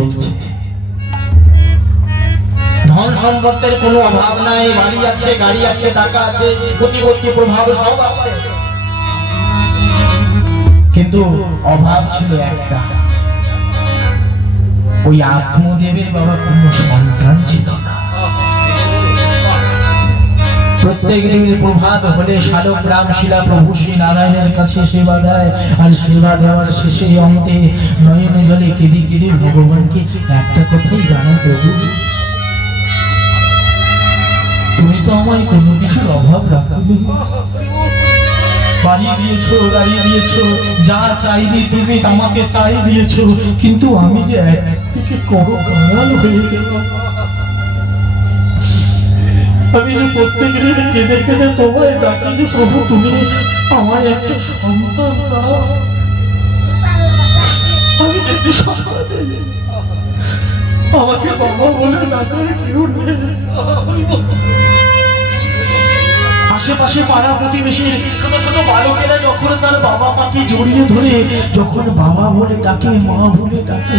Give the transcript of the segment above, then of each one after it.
চলছে। ধন সম্পদের কোনো অভাব নাই, বাড়ি আছে, গাড়ি আছে, টাকা আছে, প্রতিপত্তি প্রভাব সব আছে। কিন্তু অভাব ছিল একটা। ওই আত্মদেবের বাবা কোনো সন্তান ছিল না। প্রত্যেক দিন প্রভাত হলে শালক রাম শিলা প্রভু শ্রী নারায়ণের কাছে সেবা দেয়। আর সেবা দেওয়ার শেষে অন্তে নয়নে জলে কেঁদে কেঁদে ভগবানকে একটা কথাই জানা প্রভু? তুমি তো আমায় কোনো কিছুর অভাব রাখবে বাড়ি দিয়েছ, গাড়ি দিয়েছ, যা চাইনি তুমি আমাকে তাই দিয়েছ। কিন্তু আমি যে এক থেকে করো কাঙাল হয়ে গেলাম। আমি যে প্রত্যেক দিন কেঁদে কেঁদে তোমায় ডাকি যে প্রভু, তুমি আমায় একটা সন্তান আমি আমাকে বাবা বলে কেউ আশেপাশে পাড়া প্রতিবেশী ছোট ছোট বালকেরা যখন তার বাবা মাকে জড়িয়ে ধরে, যখন বাবা বলে ডাকে, মা বলে ডাকে,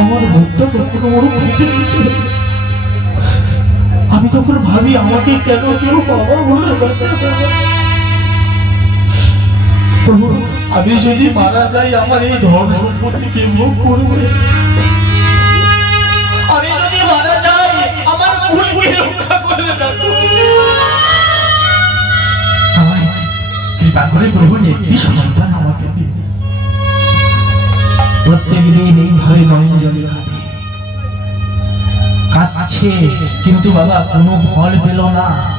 আমার মুখটা তখন উঠে। আমি তখন ভাবি আমাকে কেন কেউ আমি যদি মারা যাই, আমার এই ধন সম্পত্তি কে ভোগ করবে? আমি প্রত্যেক দিন এইভাবে নয়ন জলে কাঁদে। কাঁদছে কিন্তু বাবা, কোনো ফল পেল না।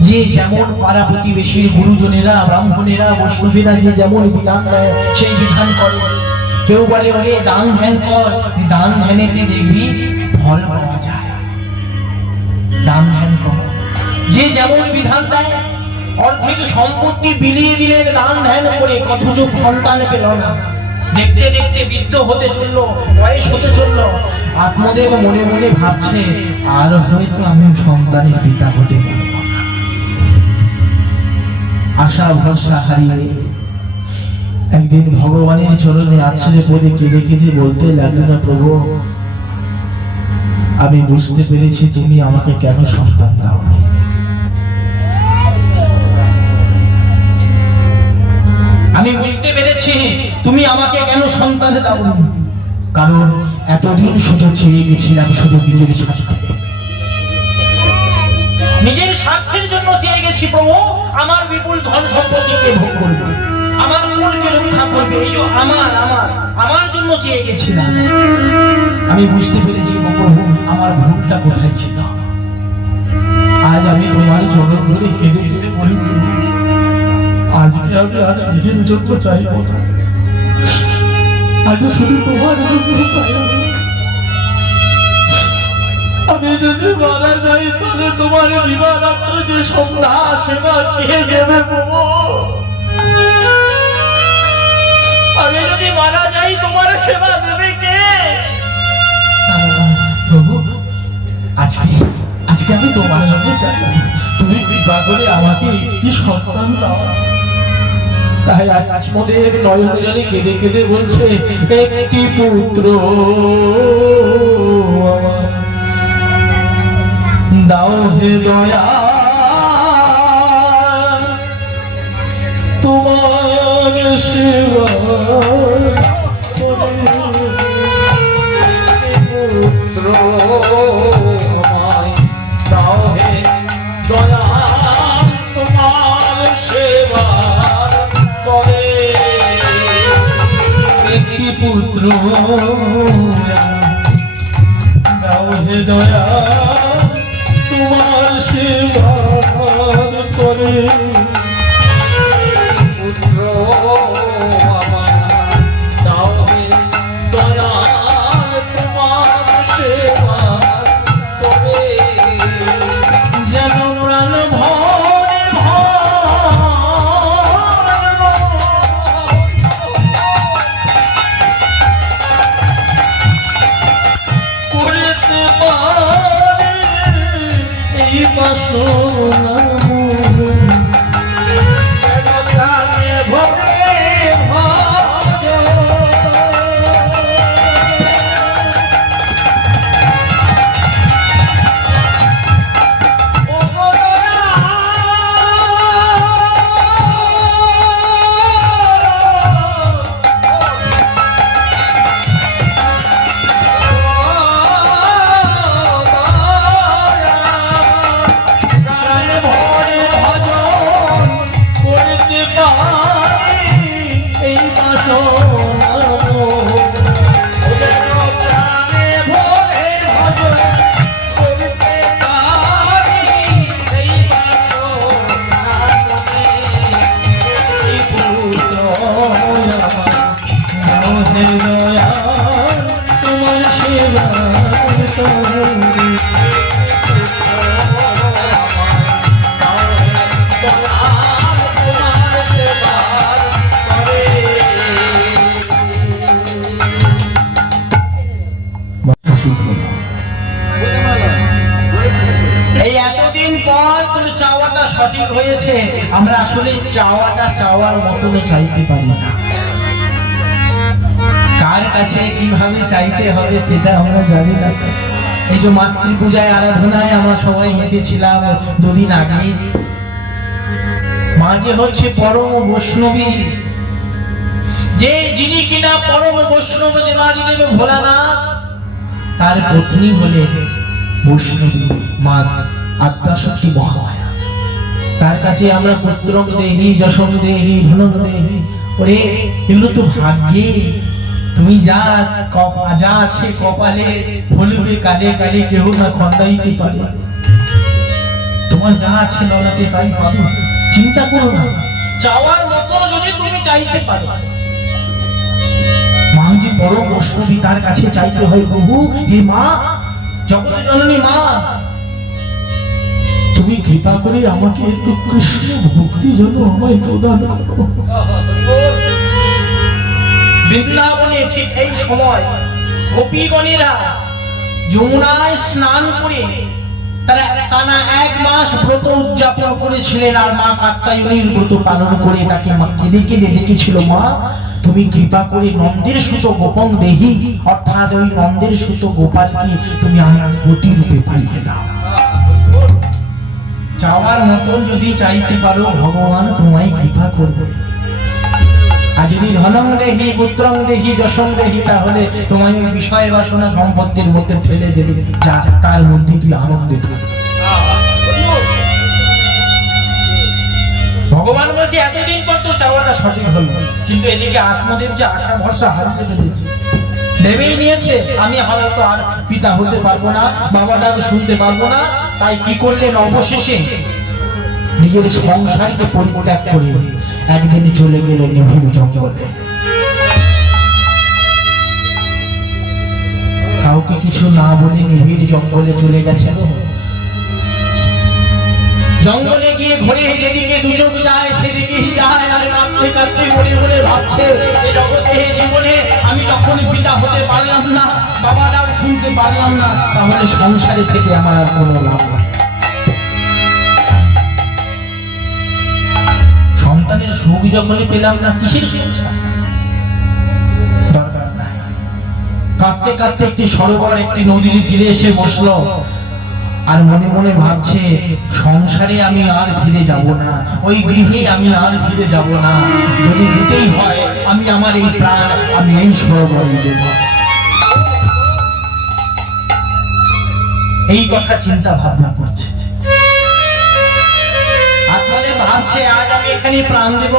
যে যেমন পাড়া প্রতিবেশীর গুরুজনেরা, ব্রাহ্মণেরা বৈষ্ণবীরা যে যেমন বিধান দেয়, সেই বিধান করে। কেউ বলে, ওরে, দান ধ্যান কর। দান ধ্যানেতে দেখবি ফল পাওয়া যায়। দান ধ্যান কর। যে যেমন বিধান দেয়, অর্ধেক সম্পত্তি বিলিয়ে দিলেন, দান ধ্যান করে অথচ সন্তান পেল না। দেখতে দেখতে বৃদ্ধ হতে চলল, বয়স হতে চলল। আত্মদেব মনে মনে ভাবছে, আর হয়তো আমি সন্তানের পিতা হতে পারব আশা, ভরসা হারিয়ে একদিন ভগবানের চরণে আছড়ে পড়ে কেঁদে কেঁদে বলতে লাগল প্রভু, আমি বুঝতে পেরেছি তুমি আমাকে কেন সন্তান দাও আমি বুঝতে পেরেছি তুমি আমাকে কেন সন্তান দাও কারণ এতদিন শুধু চেয়ে গেছিলাম শুধু নিজের স্বার্থে। নিজের স্বার্থের জন্য চেয়ে গেছি প্রভু, আমার বিপুল ধন সম্পত্তিকে ভোগ করবে। আমার কুলকে রক্ষা করবে, এই আমার আমার আমার জন্য চেয়ে গেছিলাম। আমি বুঝতে পেরেছি প্রভু, আমার ভুলটা কোথায় ছিল? আজ আমি তোমার চরণ ধরে কেঁদে কেঁদে বলি আজকে আমি আর নিজের জন্য চাইব না। আজ শুধু তোমার জন্য আমি যদি মারা যাই, তাহলে তোমার দিবারাত্র যে সন্ধ্যা সেবা কে দেবে আমি যদি মারা যাই, তোমার সেবা দেবে কে? আজকে আজকে আমি তোমার জন্য চাই। তুমি কৃপা করে আমাকে একটি সন্তান দাও। তাই আজমদের নয়ন জলে কেঁদে কেঁদে বলছে একটি পুত্র দাও হে দয়া তোমার পুত্র দাও হে দয়া চাওয়ার মতন চাইতে পারি না। কার কাছে কীভাবে চাইতে হবে সেটা আমরা জানি না। এই যে মাতৃ পূজায় আরাধনায় আমরা সবাই মেতেছিলাম দুদিন আগে। মা যে হচ্ছে পরম বৈষ্ণবী। যে যিনি কিনা পরম বৈষ্ণব দেবাদিদেব ভোলানাথ, তার পত্নী হলে বৈষ্ণবী মা আদ্যাশক্তি মহামায়া। তার কাছে আমরা পুত্রম দেহি যশম দেহি ধনম দেহি। ওরে, এগুলো তো ভাগ্যে। তুমি যা কপ- যা আছে কপালে ফলবে কালে কালে কেউ না খন্ডাইতে পারে। তোমার যা আছে ললাটে তাই পাবে। চিন্তা করো না। চাওয়ার মতো যদি তুমি চাইতে পারো। মা বড় বৈষ্ণবী তার কাছে চাইতে হয়, প্রভু, হে মা, জগৎ জননী মা তুমি কৃপা করে আমাকে একটু কৃষ্ণ ভক্তি যেন আমায় প্রদান বৃন্দাবনে ঠিক এই সময় গোপীগণেরা যমুনায় স্নান করে তারা টানা এক মাস ব্রত উদযাপন করেছিলেন আর মা কাত্তায়নীর ব্রত পালন করে তাকে মা কেঁদে কেঁদে ডেকেছিল, মা, তুমি কৃপা করে নন্দের সুত গোপন দেহি, অর্থাৎ ওই নন্দের সুত গোপালকে তুমি আমার গতি রূপে পাইয়ে দাও। চাওয়ার মতন যদি চাইতে পারো, ভগবান তোমায় কৃপা করবে। আর যদি ধনম দেহি পুত্রম দেহি যশম দেহি, তাহলে তোমার ওই বিষয় বাসনা সম্পত্তির মধ্যে ঠেলে দেবে, যা তার মধ্যে তুই আনন্দে ভগবান বলছে, এতদিন পর তো চাওয়াটা সঠিক হলো। কিন্তু এদিকে আত্মদেব যে আশা ভরসা হারিয়ে ফেলেছে ভেবেই নিয়েছে, আমি হয়তো আর পিতা হতে পারব না বাবা শুনতে পারব না তাই কি করলেন অবশেষে? নিজের সংসারকে পরিত্যাগ করে একদিন চলে গেলেন নিভৃত জঙ্গলে। কাউকে কিছু না বলে নিবিড় জঙ্গলে চলে গেছেন? জঙ্গলে গিয়ে ঘুরে যেদিকে দুচোখ যায়, সেদিকেই যায় আর কাঁদতে কাঁদতে মনে মনে ভাবছে জগতে জীবনে যখন পিতা হতে পারলাম না বাবা ডাক শুনতে পারলাম না, তাহলে সংসারে থেকে আমার আর কোনো লাভ না সন্তানের সুখ যখনই পেলাম না, কিসের সংসার? কাঁদতে কাঁদতে একটি সরোবর, একটি নদীর তীরে এসে বসল। আর মনে মনে ভাবছে, সংসারে আমি আর ফিরে যাব না, ওই গৃহে আমি আর ফিরে যাব না। যদি দিতেই হয়, আমি আমার এই প্রাণ, আমি এই সরোবরে দেব। এই কথা চিন্তা ভাবনা করছে। আপনাদের ভাবছে, আজ আমি এখানে প্রাণ দেব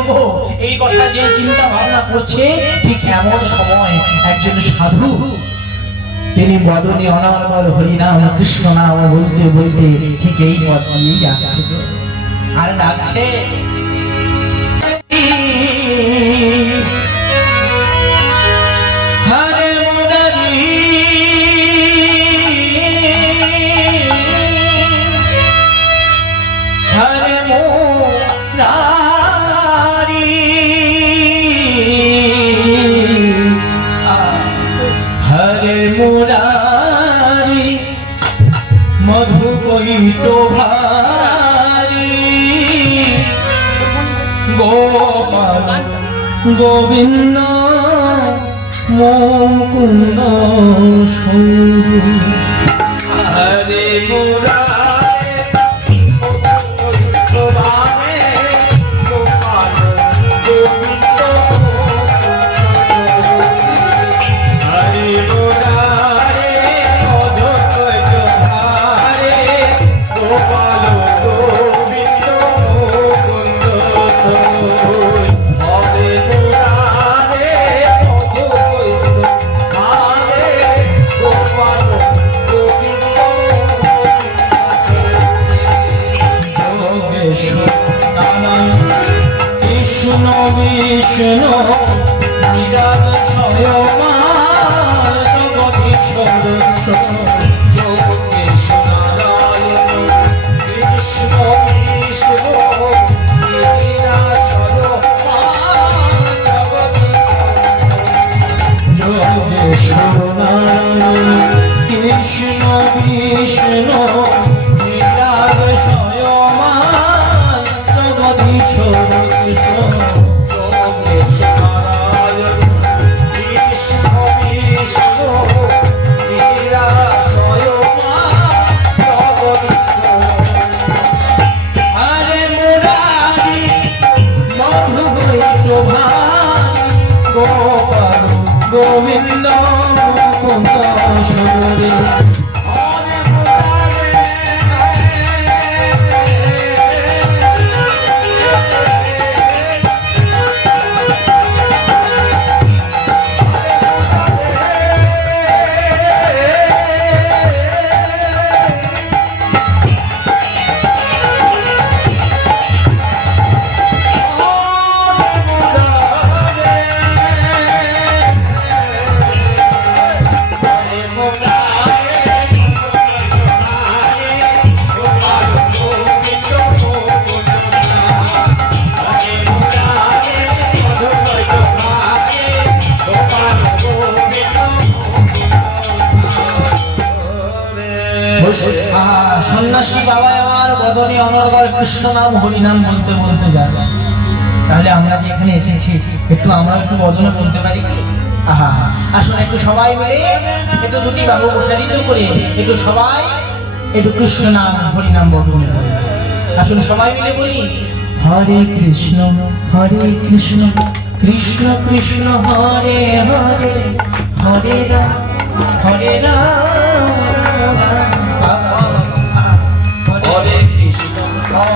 এই কথা যে চিন্তা ভাবনা করছে, ঠিক এমন সময় একজন সাধু তিনি বদনে অনর্বর হরিনাম কৃষ্ণ নাম বলতে বলতে ঠিক এই পথ দিয়েই আসছে আর ডাকছে গোবিন্দ মুকুন্দ সৌরী বিষ্ণু নিরাল ছয়মার জগতি ছন্দ অনাগনে অনর্গল কৃষ্ণ নাম হরি নাম বলতে বলতে যাচ্ছি। তাহলে আমরা যে এখানে এসেছি? একটু আমরা একটু বদলে বলতে পারি কি? আহা আসুন, একটু সবাই মিলে একটু দুটি বাবু প্রসারিত করে একটু সবাই একটু কৃষ্ণ নাম হরি নাম বদলে বলি আসুন, সবাই মিলে বলি, হরে কৃষ্ণ হরে কৃষ্ণ কৃষ্ণ কৃষ্ণ, হরে হরে হরে রাম হরে রাম।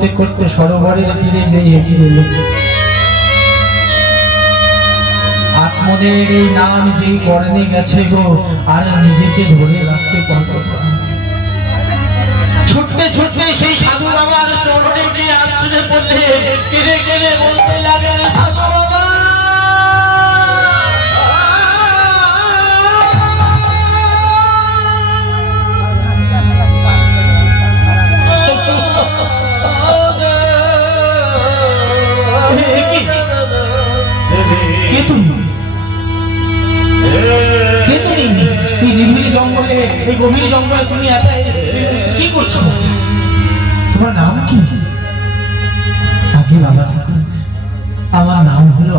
করতে করতে সরোবরের তীরে যে এগিয়ে আত্মদের এই নাম যেই করণে গেছে গো, আর নিজেকে ধরে রাখতে পারব না। ছুটতে ছুটতে সেই সাধু বাবার চরণে গিয়ে আছড়ে পড়লে কেঁদে কেঁদে বলতে লাগে সাধু এই গভীর তুমি একা এ- কি করছ? তোমার নাম কি? আগে বাবা আমার নাম হলো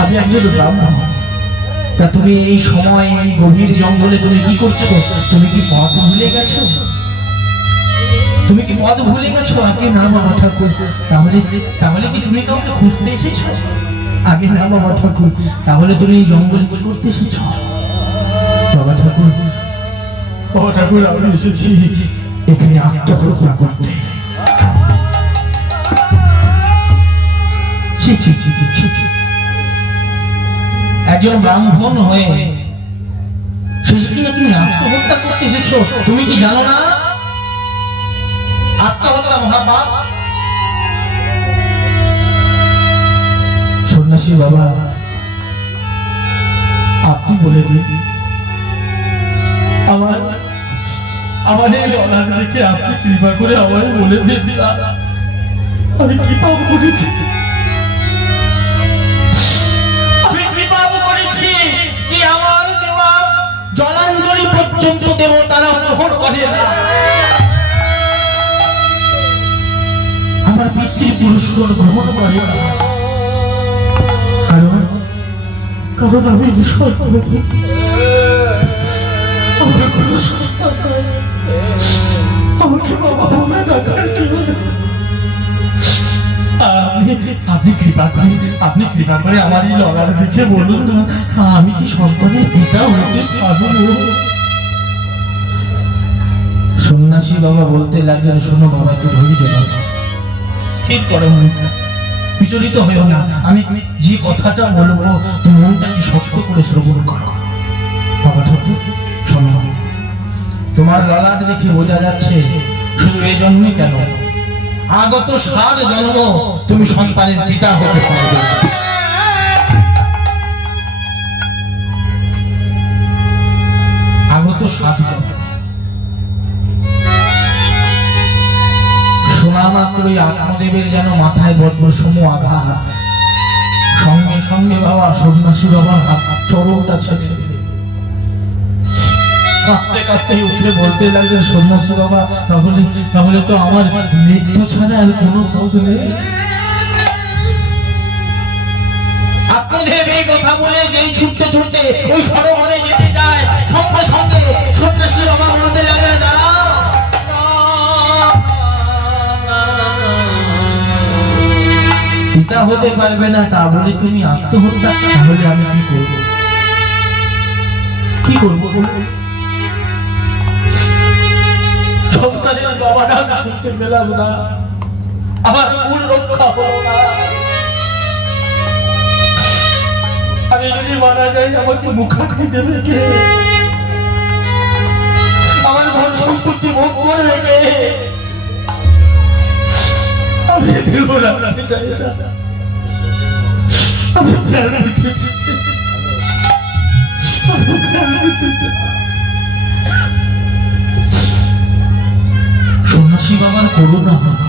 আমি একজন ব্রাহ্মণ। তা তুমি এই সময় এই গভীর জঙ্গলে তুমি কি করছ? তুমি কি পথ ভুলে গেছো? তুমি কি পথ ভুলে গেছো? আগে না বাবা ঠাকুর। তাহলে তাহলে কি তুমি কাউকে খুঁজতে এসেছ? আগে না বাবা ঠাকুর। তাহলে তুমি এই জঙ্গল কি করতে এসেছ? বাবা ঠাকুর বাবা ঠাকুর আমি এসেছি এখানে আত্মহত্যা করতে একজন ব্রাহ্মণ হয়ে শেষে তুমি আত্মহত্যা করতে এসেছ, তুমি কি জানো না? আত্মহত্যা মহাপাপ। সন্ন্যাসী বাবা, আপনি বলে দিন, আমার আমার এই অনাথকে আপনি কৃপা করে আমায় বলে দিন আমি কি পাপ করেছি। আমি কি পাপ করেছি যে আমার দেওয়া জলাঞ্জলি পর্যন্ত দেবতারা গ্রহণ করে না। আমার পিতৃ পুরস্কার গ্রহণ করে না। কারণ কারণ আমি সর্বদা আমার কোনো সন্তান। আপনি কৃপা করে, আপনি কৃপা করে আমার এই লড়ার দেখে বলুন আমি কি সন্তানের পিতা হতে পারব? সন্ন্যাসী বাবা বলতে লাগলেন, শোনো বাবা, একটু ধৈর্য স্থির করো মনটা। বিচলিত হয়েও না। আমি যে কথাটা বলব, মনটাকে শক্ত করে শ্রবণ করো। বাবা ঠাকুর শোনো তোমার ললাট দেখে বোঝা যাচ্ছে শুধু এই জন্যই কেন? আগত সাত জন্ম তুমি সন্তানের পিতা হতে পারবে আগত সাত জন্ম। শোনা মাত্রই আত্মদেবের যেন মাথায় বজ্রসম আঘাত। সঙ্গে সঙ্গে বাবা সন্ন্যাসী বাবার হাত চরমটা ছেড়ে। কাঁদতে কাঁদতে উঠে বলতে লাগলেন সন্ন্যাসী বাবা তাহলে তাহলে তো আমার মৃত্যু ছাড়া আর কোনো পথ নেই। আত্মদেব এই কথা বলে যেই ছুটতে ছুটতে ওই সরোবরে যেতে যায় সঙ্গে সঙ্গে সন্ন্যাসী বাবা বলতে লাগলেন দাঁড়াও পিতা হতে পারবে না তা বলে তুমি আত্মহত্যা তাহলে আমি কি করব? কি করব আমার কুল রক্ষা হলো না আমি যদি মারা যাই, আমাকে মুখাগ্নি দেবে কে? আমার ধন সম্পত্তি ভোগ করবে কে আমি দেব চাই না আমি প্রাণ দিতে চাই আমি প্রাণ দিতে চাই সন্ন্যাসী বাবার করুণা হয়